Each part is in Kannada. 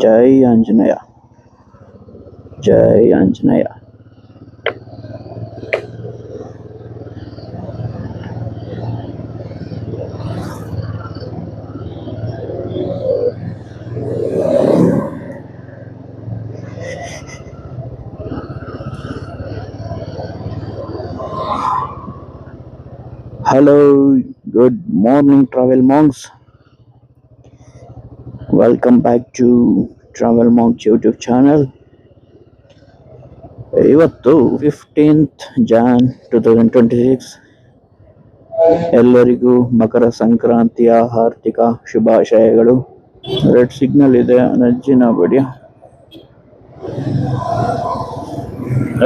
Jai Anjaneya. Jai Anjaneya. Hello, good morning, travel monks. Welcome back to Travel Monks YouTube channel. ಇವತ್ತು 15th Jan 2026. ಎಲ್ಲರಿಗೂ ಮಕರ ಸಂಕ್ರಾಂತಿಯ ಹಾರ್ದಿಕ ಶುಭಾಶಯಗಳು. ರೆಡ್ ಸಿಗ್ನಲ್ ಇದೆ, ನಜ್ಜಿನ ಬಡಿ.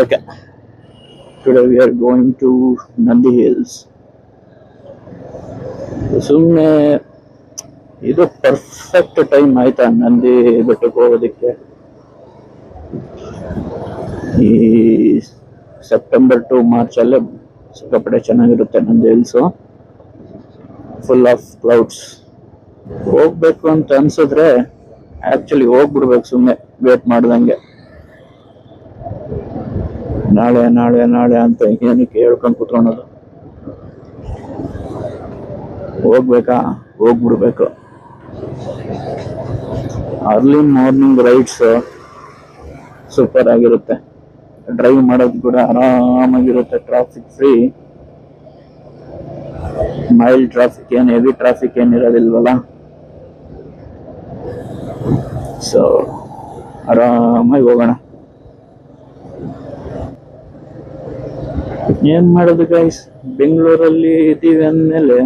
Okay, today we are going to Nandi Hills. ಸುಮ್ಮನೆ ಇದು ಪರ್ಫೆಕ್ಟ್ ಟೈಮ್ ಆಯ್ತಾ ನಂದಿ ಬೆಟ್ಟಕ್ಕೆ ಹೋಗೋದಕ್ಕೆ. ಈ ಸೆಪ್ಟೆಂಬರ್ ಟು ಮಾರ್ಚ್ ಅಲ್ಲೇ ಸಿಕ್ಕಾಪಟ್ಟೆ ಚೆನ್ನಾಗಿರುತ್ತೆ Nandi hills, full of clouds. ಹೋಗ್ಬೇಕು ಅಂತ ಅನ್ಸಿದ್ರೆ ಆಕ್ಚುಲಿ ಹೋಗ್ಬಿಡ್ಬೇಕು, ಸುಮ್ಮನೆ ವೇಟ್ ಮಾಡ್ದಂಗೆ. ನಾಳೆ ನಾಳೆ ನಾಳೆ ಅಂತ ಏನಕ್ಕೆ ಹೇಳ್ಕೊಂಡು ಕುತ್ಕೊಳೋದು. ಹೋಗ್ಬೇಕಾ, ಹೋಗ್ಬಿಡ್ಬೇಕು. ಅರ್ಲಿ ಮಾರ್ನಿಂಗ್ ರೈಡ್ಸ್ ಸೂಪರ್ ಆಗಿರುತ್ತೆ, ಡ್ರೈವ್ ಮಾಡೋದು ಕೂಡ ಆರಾಮಾಗಿರುತ್ತೆ. ಟ್ರಾಫಿಕ್ ಫ್ರೀ, ಮೈಲ್ಡ್ ಟ್ರಾಫಿಕ್, ಏನು ಹೆವಿ ಟ್ರಾಫಿಕ್ ಏನಿರೋದಿಲ್ವಲ್ಲ. ಸೊ ಆರಾಮಾಗಿ ಹೋಗೋಣ. ಏನ್ ಮಾಡೋದು ಗೈಸ್, ಬೆಂಗಳೂರಲ್ಲಿ ಇದ್ದೀವಿ ಅಂದಮೇಲೆ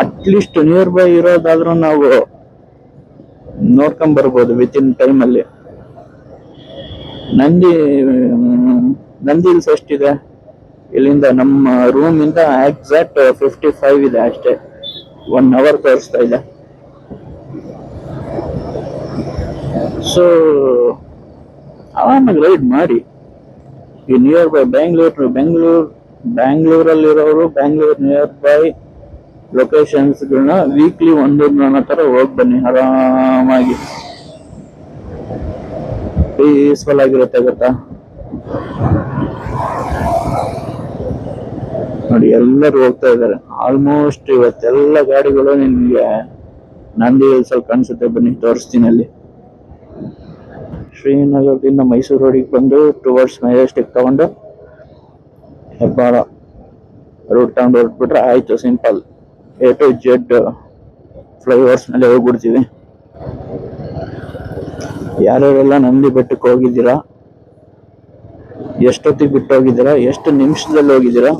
ಅಟ್ಲೀಸ್ಟ್ ನಿಯರ್ ಬೈ ಇರೋದಾದ್ರೂ ನಾವು ನೋಡ್ಕೊಂಡ್ ಬರ್ಬೋದು ವಿತ್ ಇನ್ ಟೈಮ್ ಅಲ್ಲಿ. ನಂದಿ ಹಿಲ್ಸ್ ಎಷ್ಟಿದೆ ಇಲ್ಲಿಂದ, ನಮ್ಮ ರೂಮ್ ಇಂದ ಎಕ್ಸಾಕ್ಟ್ 55 ಇದೆ ಅಷ್ಟೇ. 1 hour ತೋರಿಸ್ತಾ ಇದೆ. ಸೊ ಆರಾಮಾಗಿ ರೈಡ್ ಮಾಡಿ. ಈ ನಿಯರ್ ಬೈ ಬ್ಯಾಂಗ್ಳೂರಲ್ಲಿರೋರು ಬ್ಯಾಂಗ್ಳೂರ್ ನಿಯರ್ ಬೈ ಲೊಕೇಶನ್ಸ್ಗಳನ್ನ ವೀಕ್ಲಿ ಒಂದೊಂದು ತರ ಹೋಗಿ ಬನ್ನಿ. ಆರಾಮಾಗಿ ಪೀಸ್ಫುಲ್ ಆಗಿರುತ್ತೆ ಗೊತ್ತಾ. ನೋಡಿ ಎಲ್ಲರೂ ಹೋಗ್ತಾ ಇದ್ದಾರೆ ಆಲ್ಮೋಸ್ಟ್. ಇವತ್ತೆಲ್ಲ ಗಾಡಿಗಳು ನಿಮ್ಗೆ ನಂದಿ ಹಿಲ್ಸ್ ಅಲ್ಲಿ ಕಾಣಿಸುತ್ತೆ. ಬನ್ನಿ ತೋರಿಸ್ತೀನಿ. ಅಲ್ಲಿ ಶ್ರೀನಗರದಿಂದ ಮೈಸೂರು ರೋಡಿಗೆ ಬಂದು ಟುವರ್ಡ್ಸ್ ಮೆಜೆಸ್ಟಿಕ್ ತಗೊಂಡು ಹೆಬ್ಬಾಳ ರೂಟ್ ತಗೊಂಡು ಹೊರಟ್ಬಿಟ್ರೆ ಆಯ್ತು. Simple A to Z flyovers ಮೇಲೆ ಹೋಗ್ಬಿಡ್ತೀವಿ. ಯಾರ್ಯಾರೆಲ್ಲ ನಂದಿ ಬೆಟ್ಟಕ್ಕೆ ಹೋಗಿದ್ದೀರಾ, ಎಷ್ಟೊತ್ತಿಗೆ ಬಿಟ್ಟು ಹೋಗಿದ್ದೀರಾ, ಎಷ್ಟು ನಿಮಿಷದಲ್ಲಿ ಹೋಗಿದ್ದೀರಾ,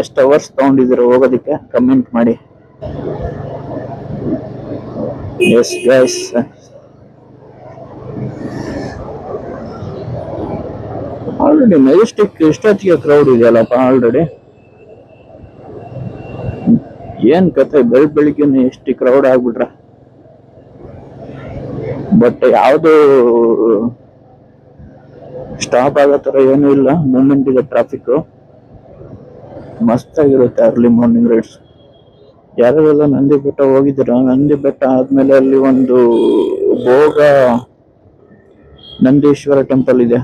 ಎಷ್ಟು ಅವರ್ಸ್ ತಗೊಂಡಿದ್ದೀರಾ ಹೋಗೋದಕ್ಕೆ, ಕಮೆಂಟ್ ಮಾಡಿ. ಎಸ್ ಗೈಸ್, ಆಲ್ರೆಡಿ ಮೆಜೆಸ್ಟಿಕ್ ಇಷ್ಟೊತ್ತಿಗೆ ಕ್ರೌಡ್ ಇದೆಯಲ್ಲಪ್ಪ ಆಲ್ರೆಡಿ. ಏನ್ ಕತೆ, ಬೆಳಿಗ್ಗೆ ಎಷ್ಟು ಕ್ರೌಡ್ ಆಗ್ಬಿಟ್ರ. ಬಟ್ ಯಾವ್ದು ಸ್ಟಾಪ್ ಆಗೋ ತರ ಏನೂ ಇಲ್ಲ, ಮೂವ್ಮೆಂಟ್ ಇದೆ. ಟ್ರಾಫಿಕ್ ಮಸ್ತ್ ಆಗಿರುತ್ತೆ ಅರ್ಲಿ ಮಾರ್ನಿಂಗ್ ರೈಡ್ಸ್. ಯಾರೆಲ್ಲ ನಂದಿ ಬೆಟ್ಟ ಹೋಗಿದ್ದೀರ, ನಂದಿ ಬೆಟ್ಟ ಆದ್ಮೇಲೆ ಅಲ್ಲಿ ಒಂದು ಭೋಗ ನಂದೀಶ್ವರ ಟೆಂಪಲ್ ಇದೆ,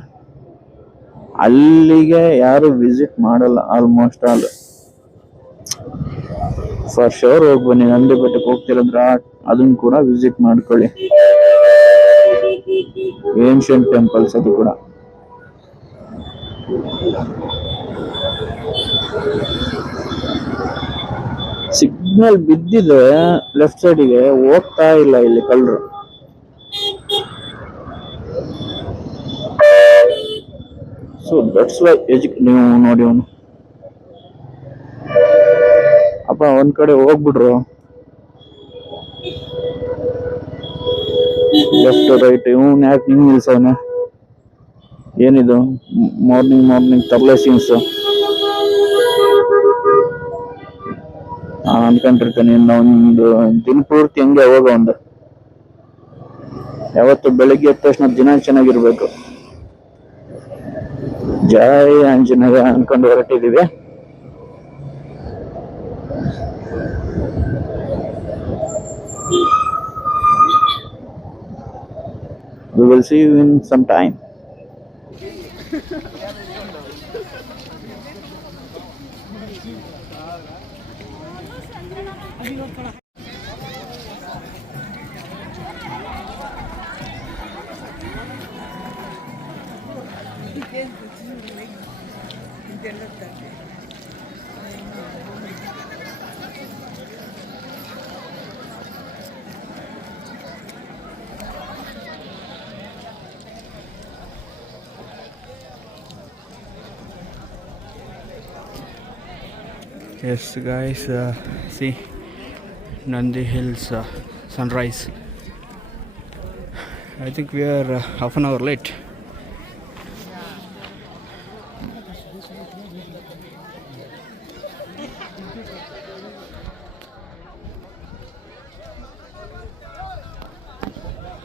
ಅಲ್ಲಿಗೆ ಯಾರು ವಿಸಿಟ್ ಮಾಡಲ್ಲ ಆಲ್ಮೋಸ್ಟ್ ಆಲ್. ಫಾರ್ ಶೋರ್ ಹೋಗಿ ಬನ್ನಿ. ನಂದಿ ಬೆಟ್ಟಕ್ಕೆ ಹೋಗ್ತಿರೋದ್ರ ಅದನ್ನ ಕೂಡ ವಿಸಿಟ್ ಮಾಡ್ಕೊಳ್ಳಿ. ಏನ್ಷಿಯಂಟ್ ಟೆಂಪಲ್ಸ್ ಅದು ಕೂಡ. ಸಿಗ್ನಲ್ ಬಿದ್ದಿದೆ ಲೆಫ್ಟ್ ಸೈಡಿಗೆ, ಹೋಗ್ತಾ ಇಲ್ಲ ಇಲ್ಲಿ ಕಳ್ಳರು. ಸೊ ದಟ್ಸ್ ವೈ ನೀವು ನೋಡಿ, ಅವನು ಅಪ್ಪ ಒಂದ್ ಕಡೆ ಹೋಗ್ಬಿಟ್ರು, ಲೆಫ್ಟ್ ರೈಟ್. ಇವನ್ ಯಾಕೆ ನಿಂಗ್ ನಿಲ್ಸವನೆ? ಏನಿದು ಮಾರ್ನಿಂಗ್ ತರ್ಲೆ ಸೀನ್ಸ್ ಅನ್ಕೊಂಡಿರ್ತಾನೆ. ಒಂದು ದಿನ ಪೂರ್ತಿ ಹಂಗೆ ಹೋಗ. ಒಂದು ಯಾವತ್ತು ಬೆಳಿಗ್ಗೆ ಎದ್ದ ತಕ್ಷಣ ದಿನ ಚೆನ್ನಾಗಿರ್ಬೇಕು. ಜೈ ಆಂಜನೇಯ ಅನ್ಕೊಂಡು ಹೊರಟಿದೀವಿ. we'll see you in some time. Yes guys, see Nandi Hills sunrise. I think we are half an hour late.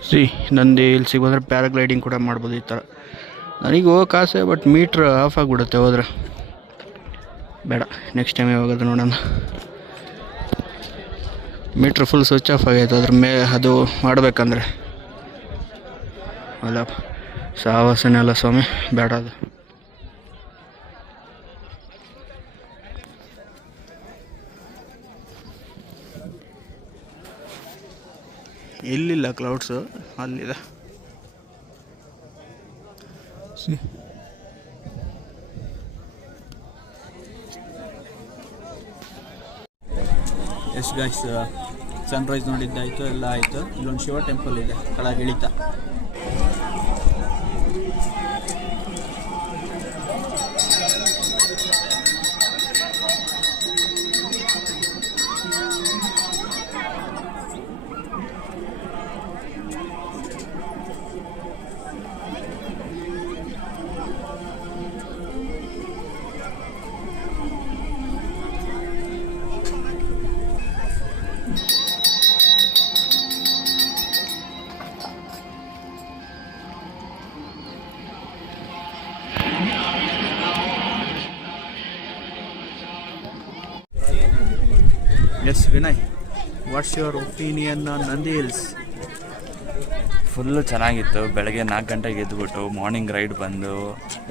ಸಿ ನಂದಿ ಹಿಲ್ಸಿಗೆ ಹೋದ್ರೆ ಪ್ಯಾರಾಗ್ಲೈಡಿಂಗ್ ಕೂಡ ಮಾಡ್ಬೋದು ಈ ಥರ. ನನಗೆ ಹೋಗೋಕೆ ಆಸೆ, ಬಟ್ ಮೀಟ್ರ್ ಆಫ್ ಆಗಿಬಿಡುತ್ತೆ ಹೋದ್ರೆ. ಬೇಡ, ನೆಕ್ಸ್ಟ್ ಟೈಮ್ ಯಾವಾಗದು ನೋಡೋಣ. ಮೀಟ್ರ್ ಫುಲ್ ಸ್ವಿಚ್ ಆಫ್ ಆಗೈತೆ ಅದ್ರ ಅದು ಮಾಡಬೇಕಂದ್ರೆ. ಅಲ್ಲ ಸಾಹಸನೇ ಅಲ್ಲ ಸ್ವಾಮಿ, ಬೇಡ ಅದು. ಇಲ್ಲಿಲ್ಲ ಕ್ಲೌಡ್ಸು, ಅಲ್ಲಿದೆ. ಎಸ್ ಗೈಸ್, ಸನ್ರೈಸ್ ನೋಡಿದ್ದಾಯಿತು, ಎಲ್ಲ ಆಯಿತು. ಇಲ್ಲೊಂದು ಶಿವ ಟೆಂಪಲ್ ಇದೆ ಕೆಳಗೆ ಇಳಿತಾ. Yes Vinay, what's your opinion on Nandi hills? Full ಚೆನ್ನಾಗಿತ್ತು. ಬೆಳಗ್ಗೆ 4 ಗಂಟೆಗೆ ಎದ್ಬಿಟ್ಟು ಮಾರ್ನಿಂಗ್ ರೈಡ್ ಬಂದು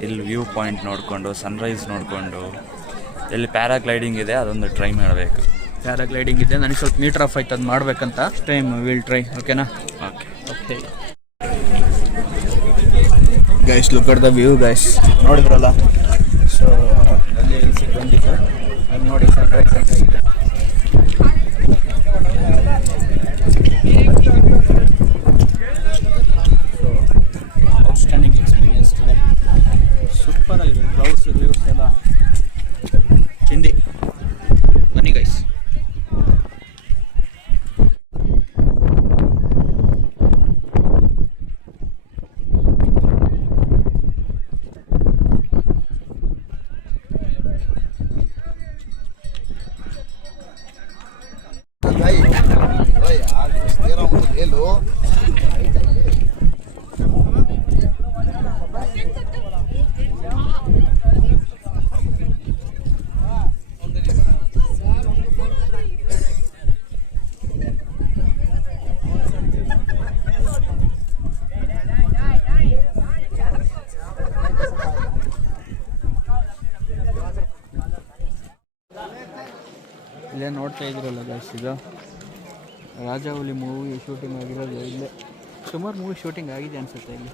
ಇಲ್ಲಿ ವ್ಯೂ ಪಾಯಿಂಟ್ ನೋಡಿಕೊಂಡು ಸನ್ರೈಸ್ ನೋಡಿಕೊಂಡು, ಇಲ್ಲಿ ಪ್ಯಾರಾಗ್ಲೈಡಿಂಗ್ ಇದೆ, ಅದೊಂದು ಟ್ರೈ ಮಾಡಬೇಕು. ಪ್ಯಾರಾಗ್ಲೈಡಿಂಗ್ ಇದೆ, ನನಗೆ ಸ್ವಲ್ಪ ಮೀಟರ್ ಆಫ್ ಆಯ್ತು, ಅದು ಮಾಡಬೇಕಂತ. Time will try. ಓಕೆನಾ? Okay okay guys, look at the view guys. ನೋಡಿದ್ರಲ್ಲ, ಸೊ ನಂದಿ ಹಿಲ್ಸಿಗೆ ಬಂದಿತ್ತು. ಅದು ನೋಡಿ ಸನ್ರೈಸ್ ಆಗಿದೆ. Outstanding experience today. ಸೂಪರ್ ಆಗಿದೆ. ಕ್ಲೌಡ್ಸ್ ವ್ಯೂಸ್ ಎಲ್ಲ ಚಿಂದಿ. ಬನ್ನಿ ಗೈಸ್. ಇಲ್ಲೇ ನೋಡ್ತಾ ಇದ್ರಲ್ಲ ಗೈಸ್, ಇದು ರಾಜಾಹುಲಿ ಮೂವಿ ಶೂಟಿಂಗ್ ಆಗಿರೋದು ಇಲ್ಲೇ. ಸುಮಾರು ಮೂವಿ ಶೂಟಿಂಗ್ ಆಗಿದೆ ಅನಿಸುತ್ತೆ ಇಲ್ಲಿ.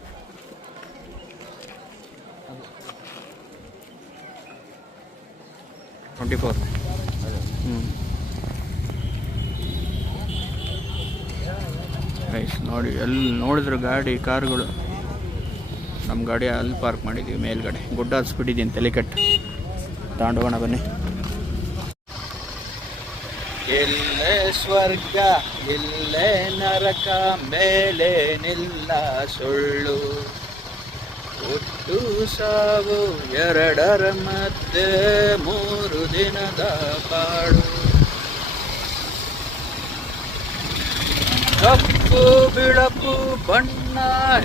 ಅದು 24 ಗೈಸ್ ನೋಡಿ, ಎಲ್ಲಿ ನೋಡಿದ್ರು ಗಾಡಿ ಕಾರುಗಳು. ನಮ್ಮ ಗಾಡಿ ಅಲ್ಲಿ ಪಾರ್ಕ್ ಮಾಡಿದ್ದೀವಿ ಮೇಲ್ಗಡೆ. ಗುಡ್ಡ ಹತ್ಸ್ಬಿಟ್ಟಿದ್ದೀನಿ, ತಲೆಕಟ್ಟು ತಗೊಂಡೋಗೋಣ ಬನ್ನಿ. ಇಲ್ಲೇ ಸ್ವರ್ಗ ಇಲ್ಲೇ ನರಕ, ಮೇಲೆ ನಿಲ್ಲ ಸುಳ್ಳು, ಹುಟ್ಟು ಸಾವು ಎರಡರ ಮಧ್ಯೆ 3 ದಿನದ ಬಾಳು. ಕಪ್ಪು ಬಿಳಪು ಬಣ್ಣ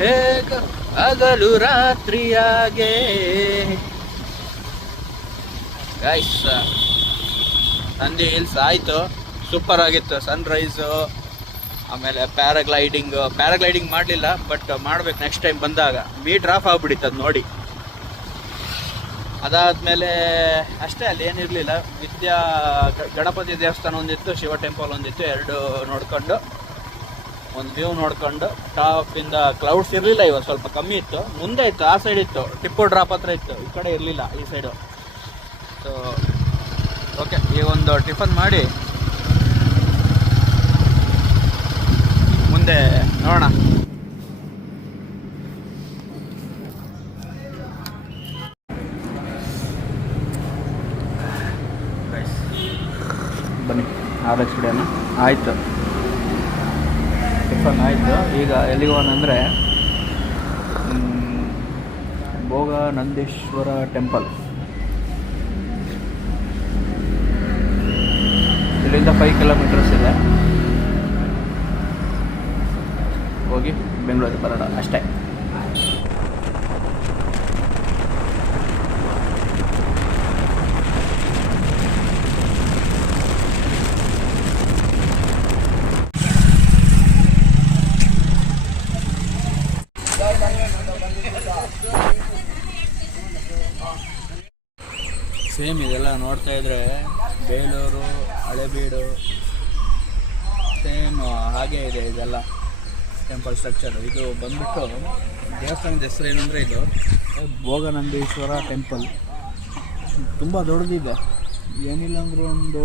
ಹೇಗ ಹಗಲು ರಾತ್ರಿಯಾಗೆ. ಗೈಸ್, ನಂದಿ ಹಿಲ್ಸ್ ಆಯಿತು, ಸೂಪರ್ ಆಗಿತ್ತು. ಸನ್ರೈಸು ಆಮೇಲೆ ಪ್ಯಾರಾಗ್ಲೈಡಿಂಗ್ ಮಾಡಲಿಲ್ಲ, ಬಟ್ ಮಾಡ್ಬೇಕು ನೆಕ್ಸ್ಟ್ ಟೈಮ್ ಬಂದಾಗ. ಮೀಟರ್ ಆಫ್ ಆಗ್ಬಿಟ್ಟಿತ್ತು ಅದು ನೋಡಿ. ಅದಾದಮೇಲೆ ಅಷ್ಟೇ, ಅಲ್ಲಿ ಏನಿರಲಿಲ್ಲ. ಗಣಪತಿ ದೇವಸ್ಥಾನ ಒಂದಿತ್ತು, ಶಿವ ಟೆಂಪಲ್ ಒಂದಿತ್ತು. ಎರಡು ನೋಡ್ಕೊಂಡು ಒಂದು ವ್ಯೂ ನೋಡ್ಕೊಂಡು ಟಾಪಿಂದ ಕ್ಲೌಡ್ಸ್ ಇರಲಿಲ್ಲ, ಇವತ್ತು ಸ್ವಲ್ಪ ಕಮ್ಮಿ ಇತ್ತು. ಮುಂದೆ ಇತ್ತು, ಆ ಸೈಡ್ ಇತ್ತು, ಟಿಪ್ಪು ಡ್ರಾಪ್ ಹತ್ರ ಇತ್ತು, ಈ ಕಡೆ ಇರಲಿಲ್ಲ, ಈ ಸೈಡು. ಸೊ ಓಕೆ, ಈ ಒಂದು ಟಿಫನ್ ಮಾಡಿ ಮುಂದೆ ನೋಡೋಣ. ಬನ್ನಿ RX ಬಿಡೋಣ. ಆಯಿತು, ಟಿಫನ್ ಆಯಿತು. ಈಗ ಎಲ್ಲಿಗೆ ಹೋಗೋಣಂದರೆ ಭೋಗನಂದೀಶ್ವರ ಟೆಂಪಲ್. ಇಲ್ಲಿಂದ 5 ಕಿಲೋಮೀಟರ್ಸ್ ಇದೆ. ಹೋಗಿ ಬೆಂಗಳೂರಿಗೆ ಬರೋಣ ಅಷ್ಟೇ. ಸೇಮ್ ಇದೆಲ್ಲ ನೋಡ್ತಾ ಇದ್ರೆ ಬೇಲೂರು, ಹಳೆಬೀಡು ಸೇಮ್ ಹಾಗೇ ಇದೆ ಇದೆಲ್ಲ ಟೆಂಪಲ್ ಸ್ಟ್ರಕ್ಚರು. ಇದು ಬಂದ್ಬಿಟ್ಟು ದೇವಸ್ಥಾನದ ಹೆಸರು ಏನಂದರೆ ಇದು ಭೋಗನಂದೀಶ್ವರ ಟೆಂಪಲ್. ತುಂಬ ದೊಡ್ಡದಿದೆ, ಏನಿಲ್ಲ ಅಂದರೂ ಒಂದು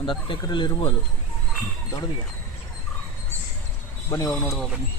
10 ಎಕರೆಯಲ್ಲಿ ಇರ್ಬೋದು, ದೊಡ್ಡದಿದೆ. ಬನ್ನಿ ಇವಾಗ ನೋಡುವ, ಬನ್ನಿ.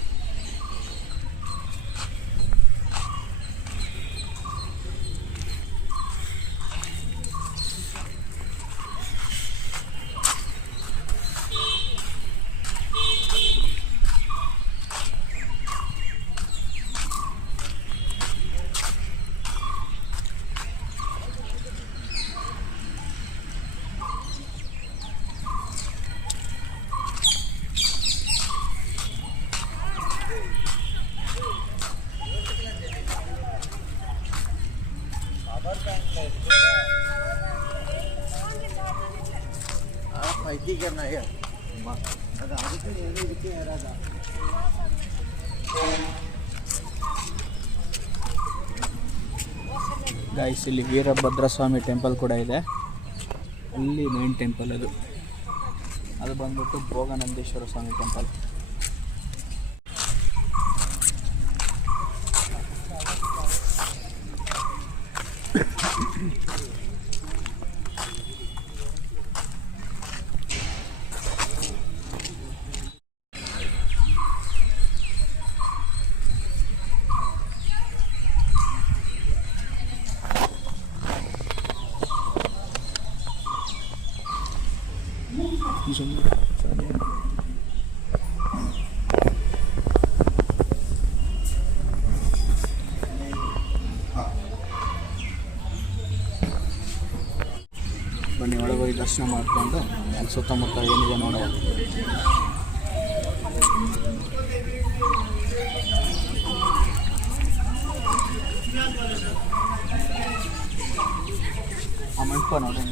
ಗೈಸ್, ಇಲ್ಲಿ ವೀರಭದ್ರಸ್ವಾಮಿ ಟೆಂಪಲ್ ಕೂಡ ಇದೆ. ಅಲ್ಲಿ ಮೇನ್ ಟೆಂಪಲ್ ಅದು ಬಂದ್ಬಿಟ್ಟು ಭೋಗನಂದೀಶ್ವರ ಸ್ವಾಮಿ ಟೆಂಪಲ್. ಬನ್ನಿ ಒಳಗೆ ಹೋಗಿ ದರ್ಶನ ಮಾಡಿಕೊಂಡು ಅಲ್ಲಿ ಸುತ್ತಮುತ್ತ ಏನಿದೆ ನೋಡುವ. ಆ ಮಂಟಪ ನೋಡಿ.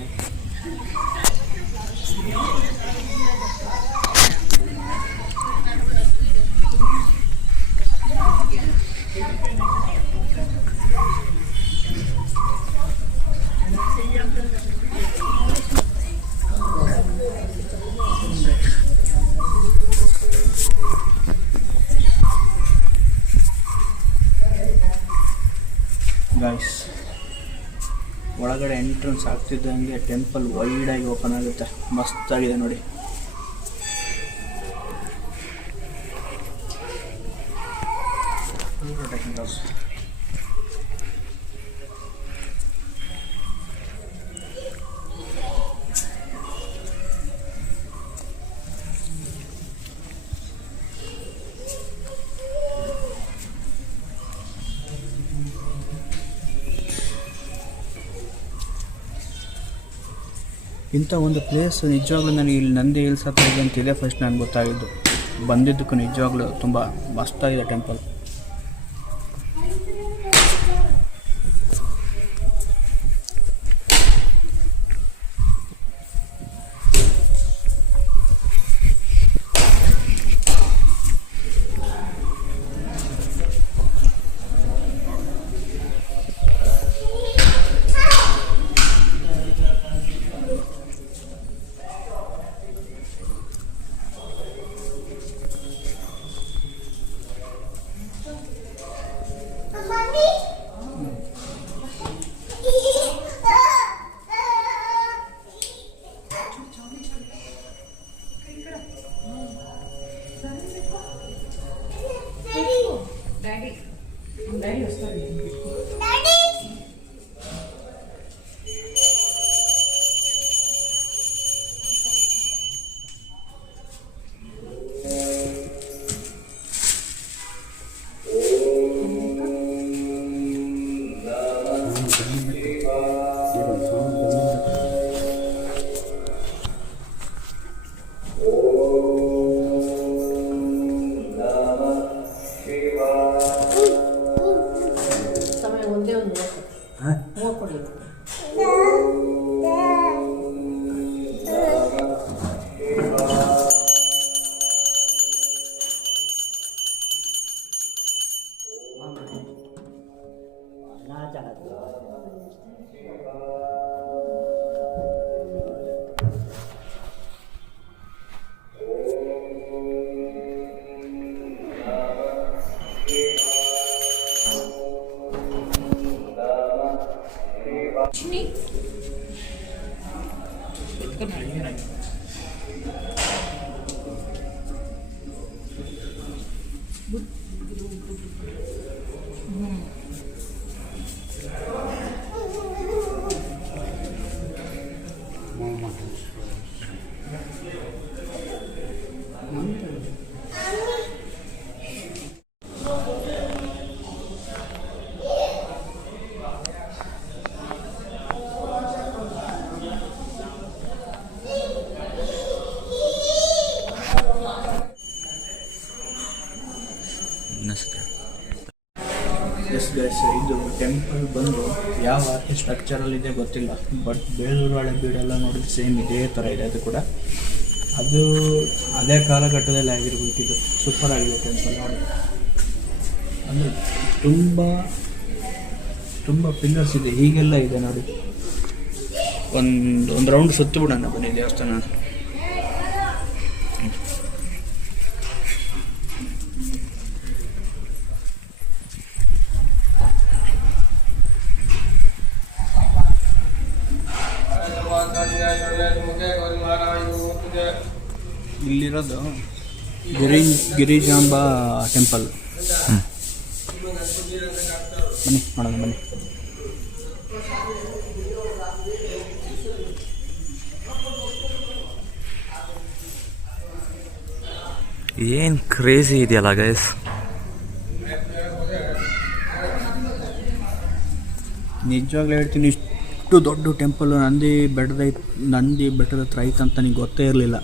ಗೈಸ್, ಒಳಗಡೆ ಎಂಟ್ರೆನ್ಸ್ ಆಗ್ತಿದ್ದಂಗೆ ಟೆಂಪಲ್ ವೈಡಾಗಿ ಓಪನ್ ಆಗುತ್ತೆ. ಮಸ್ತಾಗಿದೆ ನೋಡಿ. ಇಂಥ ಒಂದು ಪ್ಲೇಸ್ ನಿಜವಾಗ್ಲೂ ನನಗೆ ಇಲ್ಲಿ ನಂದಿ ಹಿಲ್ಸ್ ಹತ್ರ ಇದೆ ಅಂತಿದೆ ಫಸ್ಟ್ ನನಗೆ ಗೊತ್ತಾಗಿದ್ದು. ಬಂದಿದ್ದಕ್ಕೂ ನಿಜವಾಗ್ಲೂ ತುಂಬ ಮಸ್ತಾಗಿದೆ ಟೆಂಪಲ್. ಎಸ್ ಗೈಸ್, ಇದು ಟೆಂಪಲ್ ಬಂದು ಯಾವ ಸ್ಟ್ರಕ್ಚರಲ್ಲಿದೆ ಗೊತ್ತಿಲ್ಲ, ಬಟ್ ಬೇಲೂರು ಹಳೆಬೀಡೆಲ್ಲ ನೋಡಿದ್ರೆ ಸೇಮ್ ಇದೇ ಥರ ಇದೆ. ಅದು ಕೂಡ ಅದು ಅದೇ ಕಾಲಘಟ್ಟದಲ್ಲಿ ಆಗಿರ್ಬೇಕಿದು. ಸೂಪರ್ ಆಗಿದೆ ಟೆಂಪಲ್ ನೋಡಿ. ಅಂದರೆ ತುಂಬ ಪಿಲ್ಲರ್ಸ್ ಇದೆ, ಹೀಗೆಲ್ಲ ಇದೆ ನೋಡಿ. ಒಂದು ರೌಂಡ್ ಸುತ್ತು ಬಿಡೋಣ ಬನ್ನಿ ದೇವಸ್ಥಾನ. ಇಲ್ಲಿರೋದು ಗಿರಿಜಾಂಬ ಟೆಂಪಲ್. ಬನ್ನಿ ಮಾಡೋಣ ಬನ್ನಿ. ಏನು ಕ್ರೇಜಿ ಇದೆಯಲ್ಲ ಗೈಸ್. ನಿಜವಾಗ್ಲೂ ಹೇಳ್ತೀನಿ, ಇಷ್ಟು ದೊಡ್ಡ ಟೆಂಪಲ್ಲು ನಂದಿ ಬೆಟ್ಟದ ಹತ್ರ ಐತೆ ಅಂತ ನನಗೆ ಗೊತ್ತೇ ಇರಲಿಲ್ಲ.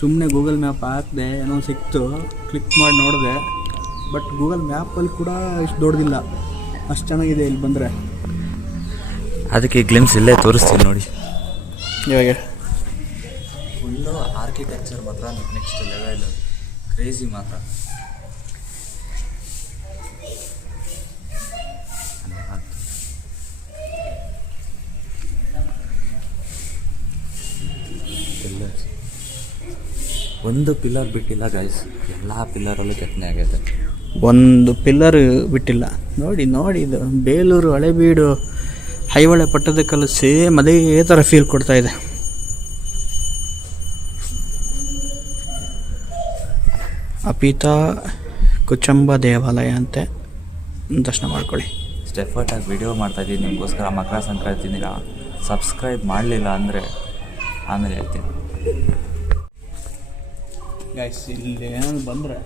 ಸುಮ್ಮನೆ ಗೂಗಲ್ ಮ್ಯಾಪ್ ಹಾಕಿದೆ, ಏನೋ ಸಿಕ್ತು, ಕ್ಲಿಕ್ ಮಾಡಿ ನೋಡಿದೆ. ಬಟ್ ಗೂಗಲ್ ಮ್ಯಾಪಲ್ಲಿ ಕೂಡ ಇಷ್ಟು ದೊಡ್ಡದಿಲ್ಲ. ಅಷ್ಟು ಚೆನ್ನಾಗಿದೆ ಇಲ್ಲಿ ಬಂದರೆ. ಅದಕ್ಕೆ ಗ್ಲಿಮ್ಸ್ ಇಲ್ಲೇ ತೋರಿಸ್ತೀನಿ ನೋಡಿ. ಇವಾಗ ಫುಲ್ಲು ಆರ್ಕಿಟೆಕ್ಚರ್ ಮಾತ್ರ ನೆಕ್ಸ್ಟ್ ಲೆವೆಲ್, ಕ್ರೇಜಿ ಮಾತ್ರ. ಒಂದು ಪಿಲ್ಲರ್ ಬಿಟ್ಟಿಲ್ಲ ಗೈಸ್, ಎಲ್ಲ ಪಿಲ್ಲರಲ್ಲೂ ಕೆತ್ತನೆ ಆಗೈತೆ. ಒಂದು ಪಿಲ್ಲರ್ ಬಿಟ್ಟಿಲ್ಲ. ನೋಡಿ ಇದು ಬೇಲೂರು ಹಳೆಬೀಡು ಐಹೊಳೆ ಪಟ್ಟದಕಲ್ಲು ಸೇಮ್ ಅದೇ ಥರ ಫೀಲ್ ಕೊಡ್ತಾ ಇದೆ. ಅಪಿತಾ ಕುಚಂಬ ದೇವಾಲಯ ಅಂತೆ, ದರ್ಶನ ಮಾಡ್ಕೊಳ್ಳಿ. ಸ್ಟೆಫರ್ಟಾಗಿ ವಿಡಿಯೋ ಮಾಡ್ತಾಯಿದ್ದೀನಿ ನಿಮಗೋಸ್ಕರ. ಮಕರ ಸಂಕ್ರಾಂತಿ ದಿನ ಸಬ್ಸ್ಕ್ರೈಬ್ ಮಾಡಲಿಲ್ಲ ಅಂದರೆ ಆಮೇಲೆ ಹೇಳ್ತೀನಿ ಗೈಸ್. ಇಲ್ಲಿ ಏನಾದ್ರು ಬಂದರೆ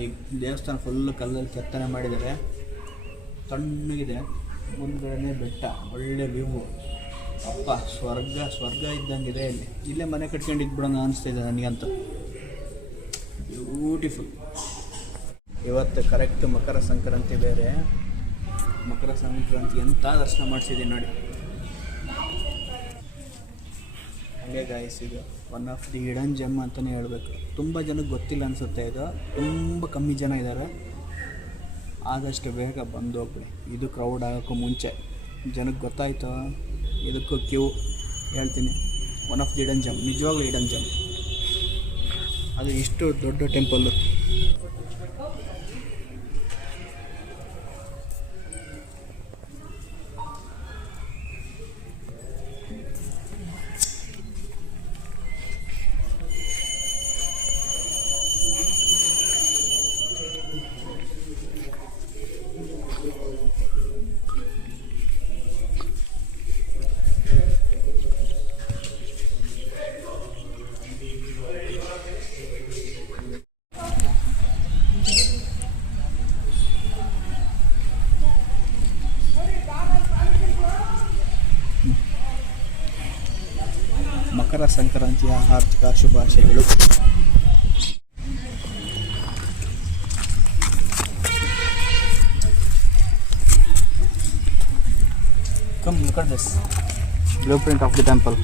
ಈ ದೇವಸ್ಥಾನ ಫುಲ್ಲು ಕಲ್ಲಲ್ಲಿ ಕೆತ್ತನೆ ಮಾಡಿದ್ದಾರೆ. ತಣ್ಣಗಿದೆ, ಮುಂದ್ಗಡೆ ಬೆಟ್ಟ, ಒಳ್ಳೆ ವ್ಯೂ. ಅಪ್ಪ ಸ್ವರ್ಗ ಇದ್ದಂಗಿದೆ ಇಲ್ಲಿ. ಇಲ್ಲೇ ಮನೆ ಕಟ್ಕೊಂಡು ಇದ್ಬಿಡೋಣ ಅನಿಸ್ತಿದೆ ನನಗಂತೂ. ಬ್ಯೂಟಿಫುಲ್. ಇವತ್ತು ಕರೆಕ್ಟ್ ಮಕರ ಸಂಕ್ರಾಂತಿ ಬೇರೆ. ಮಕರ ಸಂಕ್ರಾಂತಿ ಎಂಥ ದರ್ಶನ ಮಾಡಿಸಿದ್ದೀನಿ ನೋಡಿ. ಹಾಗೆ ಗಾಯ್ಸ್, ಇದು one of the hidden GeM ಅಂತಲೇ ಹೇಳಬೇಕು. ತುಂಬ ಜನಕ್ಕೆ ಗೊತ್ತಿಲ್ಲ ಅನಿಸುತ್ತೆ. ಇದು ತುಂಬ ಕಮ್ಮಿ ಜನ ಇದ್ದಾರೆ. ಆದಷ್ಟು ಬೇಗ ಬಂದು ಹೋಗ್ಬಿಡಿ. ಇದು ಕ್ರೌಡ್ ಆಗೋಕ್ಕೂ ಮುಂಚೆ ಜನಕ್ಕೆ ಗೊತ್ತಾಯ್ತು. ಇದಕ್ಕೂ ಕ್ಯೂ ಹೇಳ್ತೀನಿ. One of the hidden GeM, ನಿಜವಾಗ್ಲೂ ಹಿಡನ್ ಜೆಮ್. ಅದು ಇಷ್ಟು ದೊಡ್ಡ ಟೆಂಪಲ್ಲು. ಮಕರ ಸಂಕ್ರಾಂತಿಯ ಆರ್ಥಿಕ ಶುಭಾಶಯಗಳು. Come look at this blueprint of the temple.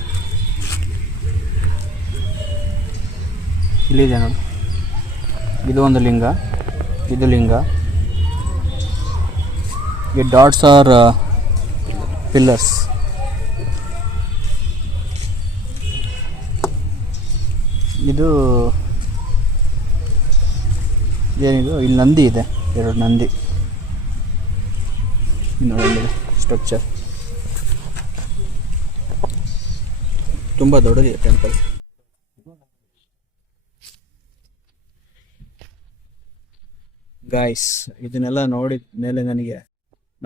ಇಲ್ಲಿದೆ ನೋಡಿ, ಇದು ಒಂದು ಲಿಂಗ, ಇದು ಲಿಂಗ. ಈ ಡಾಟ್ಸ್ ಆರ್ ಪಿಲ್ಲರ್ಸ್. ಇದು ಏನಿದು, ಇಲ್ಲಿ ನಂದಿ ಇದೆ, 2 ನಂದಿ ನೋಡಿ ಸ್ಟ್ರಕ್ಚರ್. ತುಂಬ ದೊಡ್ಡದಿದೆ ಟೆಂಪಲ್. ಗಾಯ್ಸ್, ಇದನ್ನೆಲ್ಲ ನೋಡಿದ ಮೇಲೆ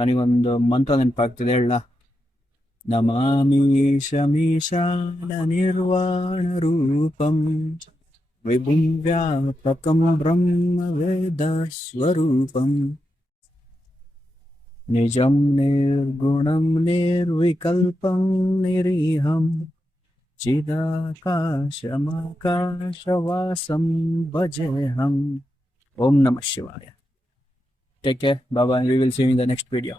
ನನಗೊಂದು ಮಂತ್ರ ನೆನಪಾಗ್ತಿದೆ. ಹೇಳ, ನಮಾಮಿ ಶಮೀಶಾನ ನಿರ್ವಾಣ ರೂಪಂ ವಿಭುಂ ವ್ಯಾಪಕಂ ಬ್ರಹ್ಮ ವೇದ ಸ್ವರೂಪಂ ನಿಜಂ ನಿರ್ಗುಣಂ ನಿರ್ವಿಕಲ್ಪಂ ನಿರೀಹಂ ಚಿದಾಕಾಶಮಾಕಾಶವಾಸಂ ಭಜೇಹಂ. ಓಂ ನಮಃ ಶಿವಾಯ. Take care. Bye bye. We will see you in the next video.